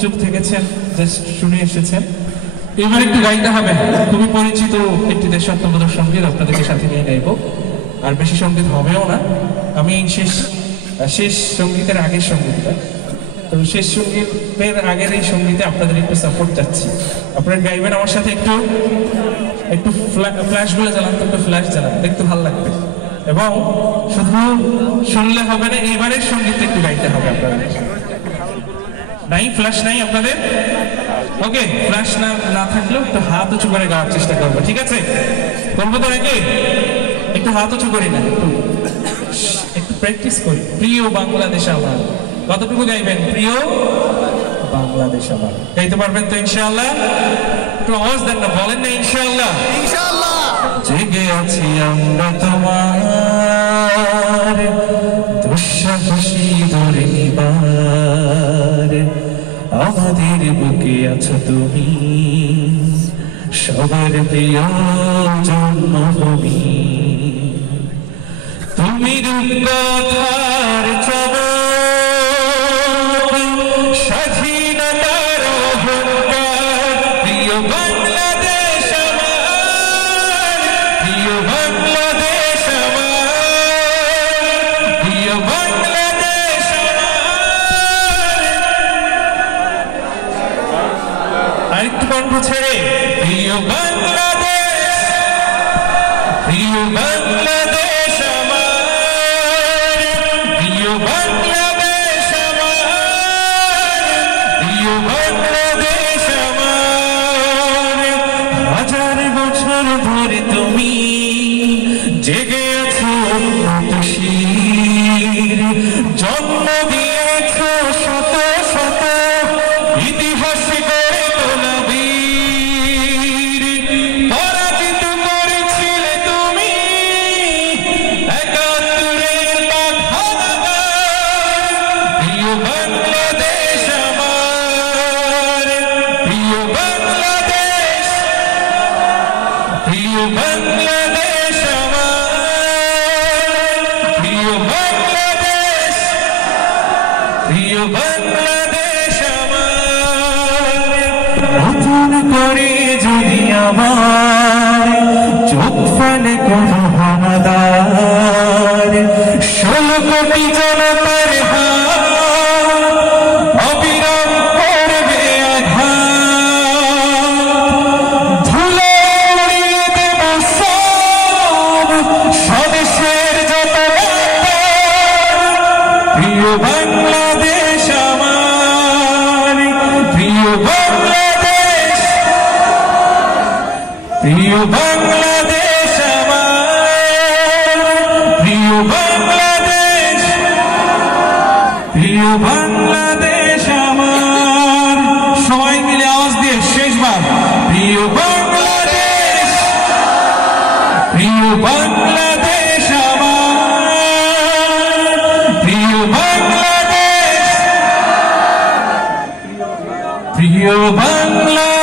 চুপ থেকেছেন, জাস্ট শুনে এসেছেন। এবার একটু গাইতে হবে, খুবই পরিচিত একটি দেশাত্মবোধক সঙ্গীত আপনাদেরকে সাথে নিয়ে গাইব। আর বেশি সঙ্গীত হবেও না, আমি শেষ সঙ্গীতের আগের সঙ্গীতটা, তো শেষ সঙ্গীতের আগের এই সঙ্গীতে আপনাদের একটু সাপোর্ট চাচ্ছি। আপনারা গাইবেন আমার সাথে, একটু ফ্ল্যাশগুলো জ্বালান, তো একটু ফ্ল্যাশ জ্বালান, দেখতে ভালো লাগবে। এবং শুধু শুনলে হবে না, এবারের সঙ্গীত একটু গাইতে হবে আপনাদের। নাই ফ্ল্যাশ নাই আপনাদের? ওকে, ফ্ল্যাশ না থাকলেও একটু হাত উঁচু করে গাওয়ার চেষ্টা করবো, ঠিক আছে? করবো তো নাকি? একটু হাত উঁচু করি না, একটু প্র্যাকটিস করি। প্রিয় বাংলাদেশ আমার, কতটুকু গাইবেন? প্রিয় বাংলাদেশ আমার, গাইতে পারবেন তো ইনশাআল্লাহ? একটু আওয়াজ দেন না, বলেন না ইনশাআল্লাহ। ইনশাআল্লাহ। জেগে আছি আমরা তোমার দুঃসাহসী ধরিবার, আমাদের বুকে আছো তুমি, সবার প্রিয় জন্মভূমি। তুমি রূপকথার চমক, স্বাধীনতার অহংকার, প্রিয় বাংলাদেশ আমার, প্রিয় বাংলাদেশ আমার, প্রিয় বাংলাদেশ আমার। আরেকটু কণ্ঠ ছেড়ে, প্রিয় বাংলাদেশ, প্রিয় বাংলাদেশ আমার, প্রিয় বাংলাদেশ আমার, প্রিয় বাংলাদেশ আমার। হাজার বছর ধরে তুমি জেগে আছো অন্নতশীর, জন্ম দিয়েছো শত শত ইতিহাস গড়ে তোলা বীর। পরাজিত করেছিলে তুমি একাত্তরের পাখানাদার, প্রিয় বাংলাদেশ আমার, প্রিয় বাংলাদেশ, প্রিয় বাংলাদেশ আমার, প্রিয় বাংলাদেশ, প্রিয় বাংলাদেশ আমার। নতুন করে যদি আমার চোখ ফেলে কোনো হানাদার, 16 কোটি জনতার হাত অবিরাম করবে আঘাত, ধুলো উড়িয়ে দেব সব স্বদেশের যত প্রিয় বাংলাদেশ আমার, প্রিয় বাংলাদেশ, প্রিয় বাংলাদেশ আমার, প্রিয় বাংলাদেশ, প্রিয় বাংলাদেশ আমার। সবাই মিলে আওয়াজ দিয়ে শেষবার, প্রিয় বাংলাদেশ, প্রিয় বাংলাদেশ আমার, প্রিয় বাংলাদেশ, প্রিয় বাংলাদেশ।